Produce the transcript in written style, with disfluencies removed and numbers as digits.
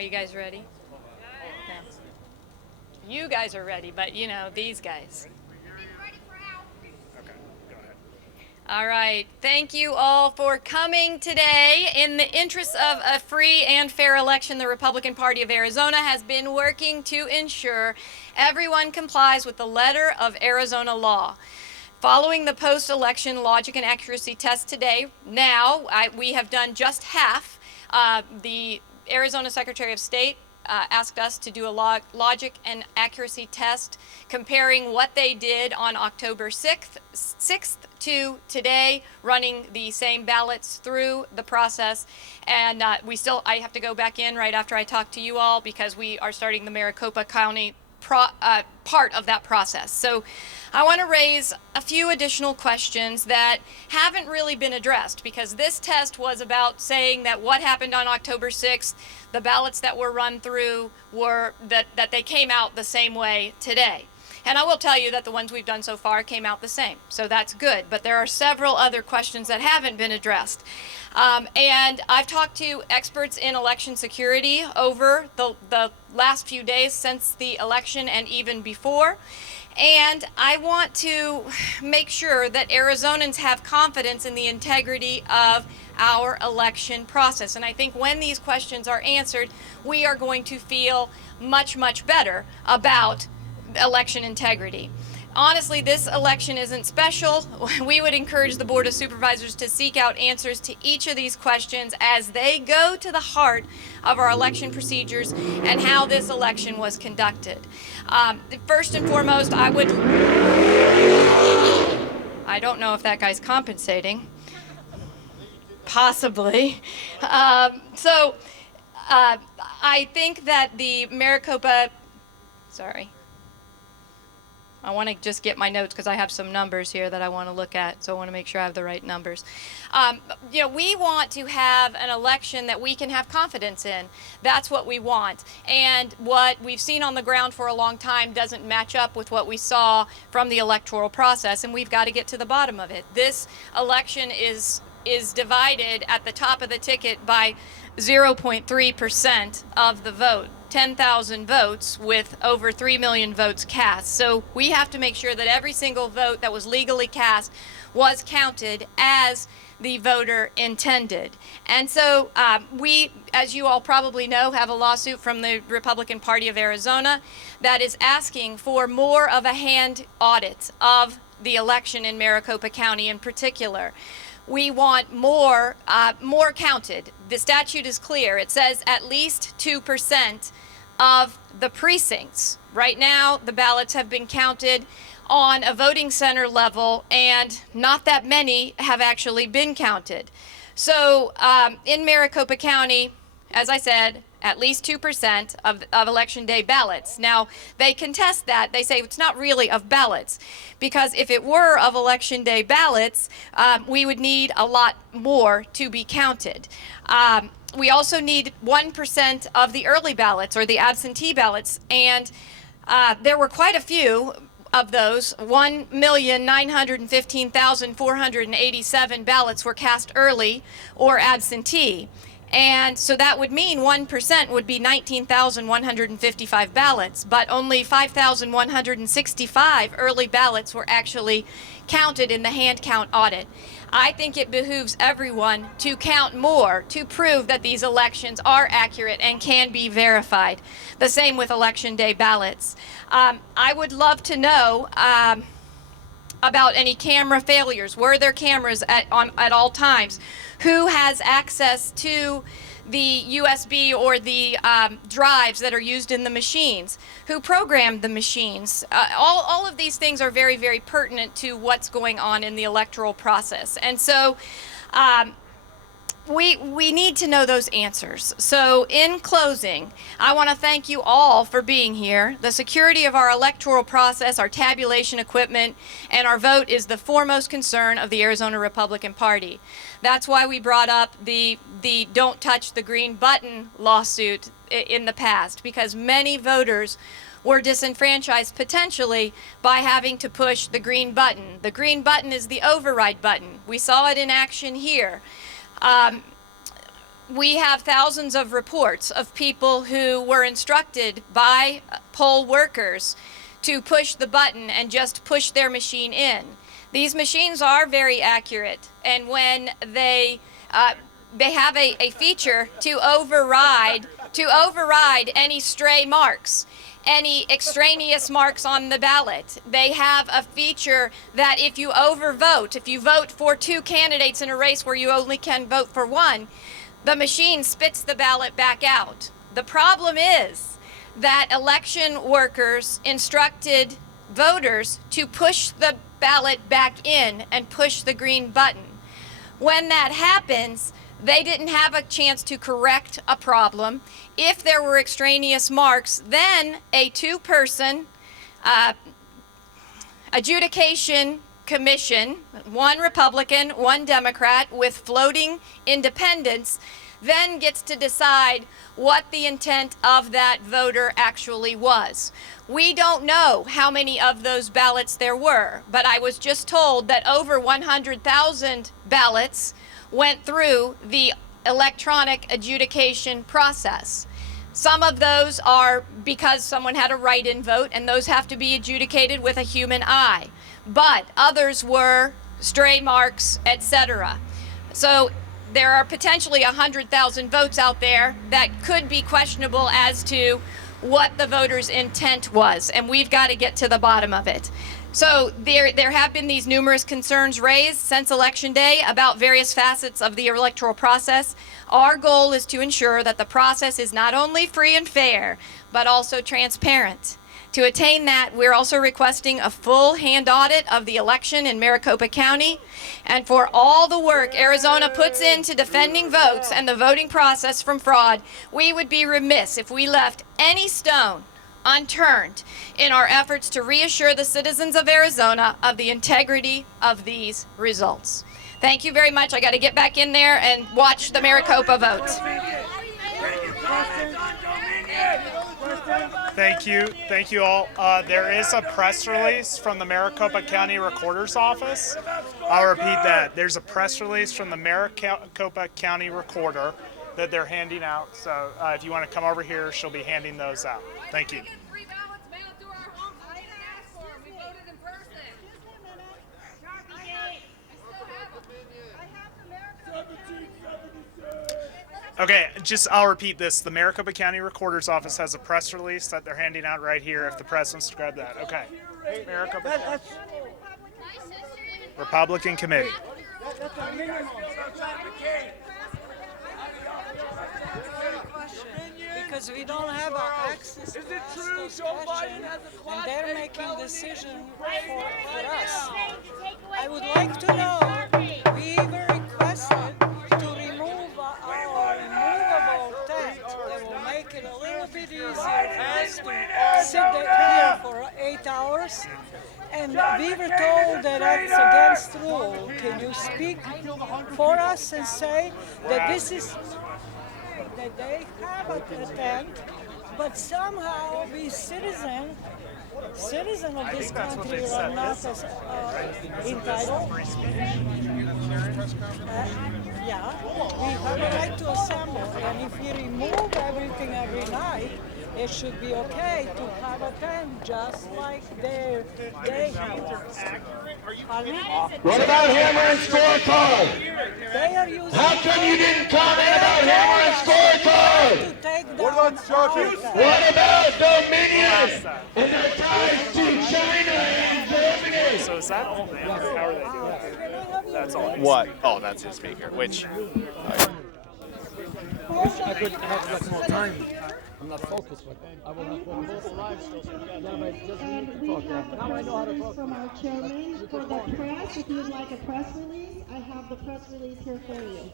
Are you guys ready? No. You guys are ready, but you know, these guys. Okay, go ahead. All right. Thank you all for coming today. In the interest of a free and fair election, the Republican Party of Arizona has been working to ensure everyone complies with the letter of Arizona law. Following the post-election logic and accuracy test today, we have done just half. The Arizona Secretary of State asked us to do a logic and accuracy test comparing what they did on October 6th to today, running the same ballots through the process. And I have to go back in right after I talk to you all because we are starting the Maricopa County part of that process. So I want to raise a few additional questions that haven't really been addressed, because this test was about saying that what happened on October 6th, the ballots that were run through were that they came out the same way today. And I will tell you that the ones we've done so far came out the same. So that's good. But there are several other questions that haven't been addressed. And I've talked to experts in election security over the last few days since the election and even before. And I want to make sure that Arizonans have confidence in the integrity of our election process. And I think when these questions are answered, we are going to feel much, much better about election integrity. Honestly, this election isn't special. We would encourage the Board of Supervisors to seek out answers to each of these questions as they go to the heart of our election procedures and how this election was conducted. First and foremost, I don't know if that guy's compensating. Possibly. I think that the Maricopa, I want to just get my notes because I have some numbers here that I want to look at, so I want to make sure I have the right numbers. We want to have an election that we can have confidence in. That's what we want. And what we've seen on the ground for a long time doesn't match up with what we saw from the electoral process, and we've got to get to the bottom of it. This election is divided at the top of the ticket by 0.3% of the vote. 10,000 votes with over 3 million votes cast. So we have to make sure that every single vote that was legally cast was counted as the voter intended. And so we, as you all probably know, have a lawsuit from the Republican Party of Arizona that is asking for more of a hand audit of the election in Maricopa County in particular. We want more counted. The statute is clear. It says at least 2% of the precincts. Right now, the ballots have been counted on a voting center level, and not that many have actually been counted. So in Maricopa County, as I said, at least 2% of Election Day ballots. Now, they contest that. They say it's not really of ballots, because if it were of Election Day ballots, we would need a lot more to be counted. We also need 1% of the early ballots, or the absentee ballots, and there were quite a few of those. 1,915,487 ballots were cast early or absentee. And so that would mean 1% would be 19,155 ballots, but only 5,165 early ballots were actually counted in the hand count audit. I think it behooves everyone to count more to prove that these elections are accurate and can be verified. The same with Election Day ballots. I would love to know about any camera failures. Were there cameras at all times? Who has access to the USB or the drives that are used in the machines? Who programmed the machines? All of these things are very, very pertinent to what's going on in the electoral process. And so we need to know those answers. So in closing, I want to thank you all for being here. The security of our electoral process, our tabulation equipment, and our vote is the foremost concern of the Arizona Republican Party. That's why we brought up the Don't Touch the Green Button lawsuit in the past, because many voters were disenfranchised potentially by having to push the green button. The green button is the override button. We saw it in action here. we have thousands of reports of people who were instructed by poll workers to push the button and just push their machine in. These machines are very accurate, and when they have a feature to override any stray marks, any extraneous marks on the ballot. They have a feature that if you overvote, if you vote for two candidates in a race where you only can vote for one, the machine spits the ballot back out. The problem is that election workers instructed voters to push the ballot back in and push the green button. When that happens, they didn't have a chance to correct a problem. If there were extraneous marks, then a two-person adjudication commission, one Republican, one Democrat, with floating independents, then gets to decide what the intent of that voter actually was. We don't know how many of those ballots there were, but I was just told that over 100,000 ballots went through the electronic adjudication process. Some of those are because someone had a write-in vote, and those have to be adjudicated with a human eye. But others were stray marks, etc. So there are potentially 100,000 votes out there that could be questionable as to what the voter's intent was, and we've got to get to the bottom of it. So there have been these numerous concerns raised since Election Day about various facets of the electoral process. Our goal is to ensure that the process is not only free and fair, but also transparent. To attain that, we're also requesting a full hand audit of the election in Maricopa County, and for all the work Arizona puts into defending votes and the voting process from fraud, we would be remiss if we left any stone unturned in our efforts to reassure the citizens of Arizona of the integrity of these results. Thank you very much. I got to get back in there and watch the Maricopa vote. Thank you all. There is a press release from the Maricopa County Recorder's Office. I'll repeat that. There's a press release from the Maricopa County Recorder that they're handing out. So if you want to come over here, she'll be handing those out. Thank you. Okay, I'll repeat this. The Maricopa County Recorder's Office has a press release that they're handing out right here if the press wants to grab that. Okay. Maricopa Republican Committee. Because we don't have access to this discussion, and they're making decisions for us. I would like to know, we were requested to remove our removable tent that will make it a little bit easier for us to sit here for 8 hours. And we were told that that's against rule. Can you speak for us and say that this is, that they have a tent, but somehow we citizens of this country are not as entitled? Yeah, we have a right to assemble, and if we remove everything every night, it should be okay to have a tent just like they have. What about hammer and scorecard? They are using. How come you didn't comment about hammer and scorecard? What about charges? What about Dominion and their ties to China and Germany? So is that all them, or how are they doing it? That's all. What? Oh, that's his speaker. Which? I could have like more time. I'm not focused, but I will not focus. Now I know how to talk. From our chairman for the press, if you'd like a press release, I have the press release here for you.